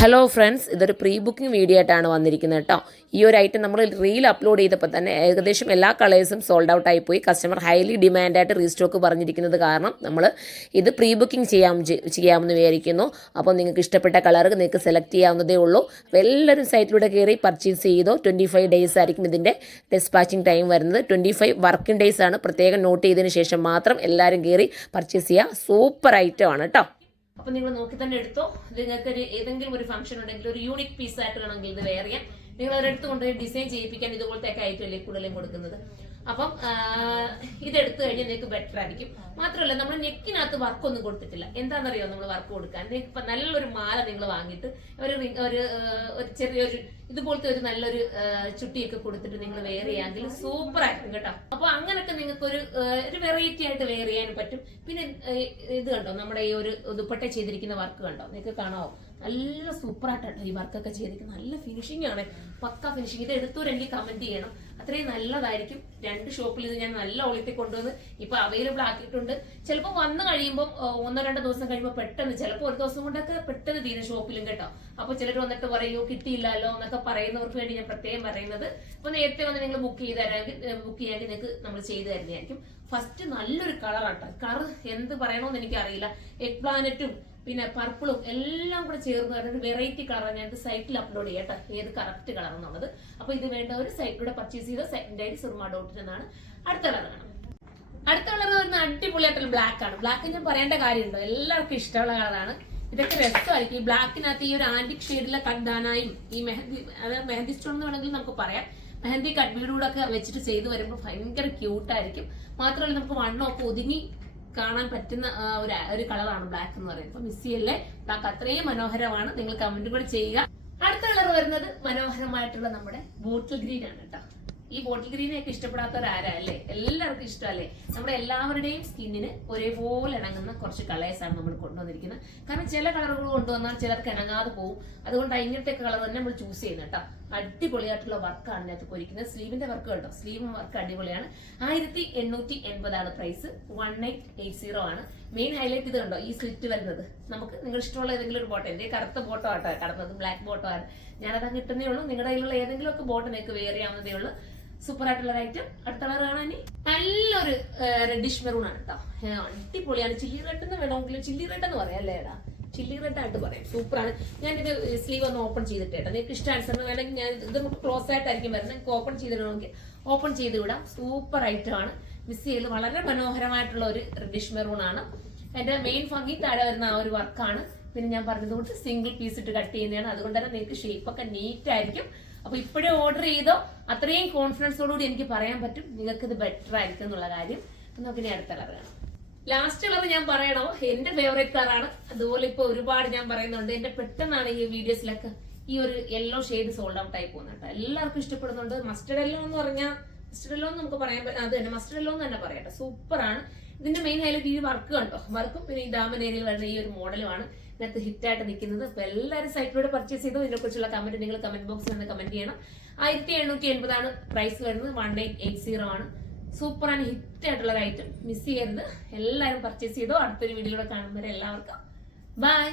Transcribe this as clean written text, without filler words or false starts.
Hello friends, ഇതൊരു pre booking video ആയിട്ടാണ് വന്നിരിക്കുന്നത് കേട്ടോ. ഈ ഒരു ഐറ്റം നമ്മൾ റീൽ അപ്ലോഡ് ചെയ്തപ്പോൾ തന്നെ ഏകദേശം എല്ലാ കളേഴ്സും സോൾഡ് ഔട്ട് ആയിപ്പോയി. കസ്റ്റമർ ഹൈലി ഡിമാൻഡായിട്ട് റീസ്റ്റോക്ക് പറഞ്ഞിരിക്കുന്നത് കാരണം നമ്മൾ ഇത് പ്രീ ബുക്കിംഗ് ചെയ്യാമെന്ന് വിചാരിക്കുന്നു. അപ്പോൾ നിങ്ങൾക്ക് ഇഷ്ടപ്പെട്ട കളർ നിങ്ങൾക്ക് സെലക്ട് ചെയ്യാവുന്നതേ ഉള്ളൂ. അപ്പോൾ എല്ലാവരും സൈറ്റിലൂടെ കയറി പർച്ചേസ് ചെയ്തോ. 25 ഡേയ്സ് ആയിരിക്കും ഇതിൻ്റെ ഡിസ്പാച്ചിങ് ടൈം വരുന്നത്. 25 വർക്കിംഗ് ഡേയ്സ് ആണ്. പ്രത്യേകം നോട്ട് ചെയ്തതിന് ശേഷം മാത്രം എല്ലാവരും കയറി പർച്ചേസ് ചെയ്യുക. സൂപ്പർ ഐറ്റം ആണ് കേട്ടോ. അപ്പൊ നിങ്ങൾ നോക്കി തന്നെ എടുത്തോ. നിങ്ങൾക്ക് ഏതെങ്കിലും ഒരു ഫംഗ്ഷൻ ഉണ്ടെങ്കിൽ ഒരു യൂണിക് പീസ് ആയിട്ട് വേണമെങ്കിൽ ഇത് വെയർ ചെയ്യാൻ. നിങ്ങൾ ഒരിടത്ത് കൊണ്ടുപോയി ഡിസൈൻ ചെയ്യിപ്പിക്കാൻ ഇതുപോലത്തെ ഒക്കെ ആയിട്ടല്ലേ കൂടുതലും കൊടുക്കുന്നത്. അപ്പം ഇതെടുത്തു കഴിഞ്ഞാൽ നിങ്ങൾക്ക് ബെറ്റർ ആയിരിക്കും. മാത്രമല്ല, നമ്മൾ നെക്കിനകത്ത് വർക്കൊന്നും കൊടുത്തിട്ടില്ല. എന്താണെന്നറിയോ നമ്മൾ വർക്ക് കൊടുക്കാൻ? ഇപ്പൊ നല്ലൊരു മാല നിങ്ങൾ വാങ്ങിയിട്ട് ഒരു ചെറിയൊരു ഇതുപോലത്തെ ഒരു നല്ലൊരു ചുട്ടിയൊക്കെ കൊടുത്തിട്ട് നിങ്ങൾ വെയർ ചെയ്യാമെങ്കിൽ സൂപ്പർ ആയിരിക്കും കേട്ടോ. അപ്പൊ അങ്ങനൊക്കെ നിങ്ങൾക്ക് ഒരു വെറൈറ്റി ആയിട്ട് വെയർ ചെയ്യാൻ പറ്റും. പിന്നെ ഇത് കണ്ടോ, നമ്മുടെ ഈ ഒരു ദുപ്പട്ട ചെയ്തിരിക്കുന്ന വർക്ക് കണ്ടോ, നിങ്ങൾക്ക് കാണാവോ? നല്ല സൂപ്പർ ആയിട്ടാണ് ഈ വർക്കൊക്കെ ചെയ്തിരിക്കുന്നത്. നല്ല ഫിനിഷിംഗ് ആണ്, പക്ക ഫിനിഷിംഗ്. ഇത് എടുത്തവരെങ്കിൽ കമന്റ് ചെയ്യണം. അത്രയും നല്ലതായിരിക്കും. 2 ഷോപ്പിൽ ഇത് ഞാൻ നല്ല ഒളിത്തി കൊണ്ടുവന്ന് ഇപ്പൊ അവൈലബിൾ ആക്കിയിട്ടുണ്ട്. ചിലപ്പോൾ വന്നു കഴിയുമ്പോൾ 1-2 ദിവസം കഴിയുമ്പോൾ പെട്ടെന്ന്, ചിലപ്പോൾ ഒരു ദിവസം കൊണ്ടൊക്കെ പെട്ടെന്ന് തീരെ ഷോപ്പിലും കേട്ടോ. അപ്പൊ ചിലർ വന്നിട്ട് പറയൂ കിട്ടിയില്ലല്ലോ എന്നൊക്കെ പറയുന്നവർക്ക് വേണ്ടി ഞാൻ പ്രത്യേകം പറയുന്നത്, അപ്പൊ നേരത്തെ വന്ന് നിങ്ങൾ ബുക്ക് ചെയ്യാൻ നിങ്ങൾക്ക് നമ്മൾ ചെയ്തു തരുന്നതായിരിക്കും. ഫസ്റ്റ് നല്ലൊരു കളറാട്ടോ. കളർ എന്ത് പറയണമെന്ന് എനിക്ക് അറിയില്ല. എഗ് പ്ലാനറ്റും പിന്നെ പർപ്പിളും എല്ലാം കൂടെ ചേർന്ന് ഒരു വെറൈറ്റി കളറാണ്. ഞാൻ സൈറ്റിൽ അപ്ലോഡ് ചെയ്യട്ടെ ഏത് കറക്റ്റ് കളർ എന്നുള്ളത്. അപ്പൊ ഇത് വേണ്ടവർ സൈറ്റിലൂടെ പർച്ചേസ് ചെയ്ത സെക്കൻഡ് സുർമ.in എന്നാണ്. അടുത്ത കളർ കാണാം. അടുത്ത കളർ വരുന്ന അടിപൊളിയായിട്ടുള്ള ബ്ലാക്ക് ആണ്. ബ്ലാക്ക് ഞാൻ പറയേണ്ട കാര്യമുണ്ടോ, എല്ലാവർക്കും ഇഷ്ടമുള്ള കളറാണ്. ഇതൊക്കെ രസമായിരിക്കും. ഈ ബ്ലാക്കിനകത്ത് ഈ ഒരു ആന്റിക് ഷെയ്ഡിലെ കണ്ടാനായും ഈ മെഹന്തി, അതായത് മെഹന്തി സ്റ്റോൺ എന്ന് വേണമെങ്കിൽ നമുക്ക് പറയാം. മെഹന്തി കട്ട്ബീഡൂടൊക്കെ വെച്ചിട്ട് ചെയ്ത് വരുമ്പോൾ ഭയങ്കര ക്യൂട്ടായിരിക്കും. മാത്രമല്ല നമുക്ക് വണ്ണമൊക്കെ ഒതുങ്ങി കാണാൻ പറ്റുന്ന ഒരു കളറാണ് ബ്ലാക്ക് എന്ന് പറയുന്നത്. അപ്പൊ മിസ് ചെയ്യല്ലേ, ബ്ലാക്ക് അത്രയും മനോഹരമാണ്. നിങ്ങൾ കമന്റ് കൂടെ ചെയ്യുക. അടുത്ത കളർ വരുന്നത് മനോഹരമായിട്ടുള്ള നമ്മുടെ ബോട്ടിൽ ഗ്രീൻ ആണ് കേട്ടോ. ഈ ബോട്ടിൽ ഗ്രീനൊക്കെ ഇഷ്ടപ്പെടാത്തവരാരാ അല്ലേ? എല്ലാവർക്കും ഇഷ്ടമല്ലേ? നമ്മുടെ എല്ലാവരുടെയും സ്കിന്നിന് ഒരേപോലെ ഇണങ്ങുന്ന കുറച്ച് കളേഴ്സ് ആണ് നമ്മൾ കൊണ്ടുവന്നിരിക്കുന്നത്. കാരണം ചില കളറുകൾ കൊണ്ടുവന്നാൽ ചിലർക്ക് ഇണങ്ങാതെ പോകും. അതുകൊണ്ട് ഇങ്ങനത്തെ കളർ തന്നെ നമ്മൾ ചൂസ് ചെയ്യുന്നത് കേട്ടോ. അടിപൊളിയായിട്ടുള്ള വർക്കാണ് ഇതിനകത്ത് പോയിരിക്കുന്നത്. സ്ലീവിന്റെ വർക്ക് കേട്ടോ, സ്ലീവ് വർക്ക് അടിപൊളിയാണ്. 1880 ആണ് പ്രൈസ്. 1880 ആണ്. മെയിൻ ഹൈലൈറ്റ് ഇത് കണ്ടോ, ഈ സ്ലിറ്റ് വരുന്നത്. നമുക്ക് നിങ്ങൾ ഇഷ്ടമുള്ള ഏതെങ്കിലും ഒരു ബോട്ടം, എന്റെ കറുത്ത ബോട്ടോ ആട്ടോ കടന്നത്, ബ്ലാക്ക് ബോട്ടോ ആണ്. ഞാനത് കിട്ടുന്നേ ഉള്ളൂ. നിങ്ങളുടെ കയ്യിലുള്ള ഏതെങ്കിലും ഒക്കെ ബോട്ടം നിങ്ങൾക്ക് വെയർ ചെയ്യാവുന്നതേ ഉള്ളൂ. സൂപ്പർ ആയിട്ടുള്ള ഐറ്റം. അടുത്ത കളർ കാണാൻ നല്ലൊരു റെഡിഷ് മെറൂൺ ആണ് കേട്ടോ. അടിപൊളിയാണ്. ചില്ലി റെഡ് എന്ന് വേണമെങ്കിൽ ചില്ലി റെഡ് എന്ന് പറയാം അല്ലേ? ചില്ലി റെഡ് ആയിട്ട് പറയാം. സൂപ്പറാണ്. ഞാനിത് സ്ലീവ് ഒന്ന് ഓപ്പൺ ചെയ്തിട്ട് കേട്ടോ, നിങ്ങൾക്ക് ഇഷ്ടാനുസരണം വേണമെങ്കിൽ ഞാൻ ഇത് നമുക്ക് ക്ലോസ് ആയിട്ടായിരിക്കും വരുന്നത്. നിങ്ങൾക്ക് ഓപ്പൺ ചെയ്തിടണമെങ്കിൽ ഓപ്പൺ ചെയ്ത് വിടാം. സൂപ്പർ ഐറ്റം ആണ്. മിസ് ചെയ്യൽ വളരെ മനോഹരമായിട്ടുള്ള ഒരു റെഡിഷ് മെറൂൺ ആണ്. എന്റെ മെയിൻ ഭംഗി താഴെ വരുന്ന ആ ഒരു വർക്കാണ്. പിന്നെ ഞാൻ പറഞ്ഞതുകൊണ്ട് സിംഗിൾ പീസ് ഇട്ട് കട്ട് ചെയ്യുന്നതാണ്. അതുകൊണ്ട് തന്നെ നിങ്ങൾക്ക് ഷേപ്പ് ഒക്കെ നീറ്റ് ആയിരിക്കും. അപ്പൊ ഇപ്പോഴേ ഓർഡർ ചെയ്തോ, അത്രയും കോൺഫിഡൻസോടുകൂടി എനിക്ക് പറയാൻ പറ്റും നിങ്ങൾക്ക് ഇത് ബെറ്റർ ആയിരിക്കും എന്നുള്ള കാര്യം. നമുക്ക് ഇനി അടുത്ത കളർ കാണാം. ലാസ്റ്റ് കളർ ഞാൻ പറയണോ, എന്റെ ഫേവറേറ്റ് കളറാണ്. അതുപോലെ ഇപ്പൊ ഒരുപാട് ഞാൻ പറയുന്നുണ്ട്. എന്റെ പെട്ടെന്നാണ് ഈ വീഡിയോസിലൊക്കെ ഈ ഒരു യെല്ലോ ഷെയ്ഡ് സോൾഡ് ഔട്ട് ആയി പോകുന്നത് കേട്ടോ. എല്ലാവർക്കും ഇഷ്ടപ്പെടുന്നുണ്ട്. മസ്റ്റർഡ് യെല്ലോ എന്ന് പറഞ്ഞാൽ മസ്റ്റർഡ് യെല്ലോ എന്ന് നമുക്ക് പറയാൻ പറ്റും. അത് തന്നെ മസ്റ്റർഡ് യെല്ലോ എന്ന് തന്നെ പറയട്ടെ. സൂപ്പർ ആണ്. ഇതിന്റെ മെയിൻ ഹൈലൈറ്റ് ഈ വർക്ക് കണ്ടോ, വർക്കും പിന്നെ ഈ ഡാമൻ ഏരിയയിൽ വരുന്ന ഈ ഒരു മോഡലുമാണ് ഇതിനകത്ത് ഹിറ്റായിട്ട് നിൽക്കുന്നത്. അപ്പൊ എല്ലാവരും സൈറ്റിലൂടെ പർച്ചേസ് ചെയ്തോ. ഇതിനെക്കുറിച്ചുള്ള കമന്റ് നിങ്ങൾ കമന്റ് ബോക്സിൽ നിന്ന് കമന്റ് ചെയ്യണം. 1780 ആണ് പ്രൈസ് വരുന്നത്. 1880 ആണ്. സൂപ്പർ ആണ്, ഹിറ്റ് ആയിട്ടുള്ള ഐറ്റം. മിസ് ചെയ്യരുത്. എല്ലാവരും പർച്ചേസ് ചെയ്തോ. അടുത്തൊരു വീഡിയോയിലൂടെ കാണുമ്പോൾ എല്ലാവർക്കും ബൈ.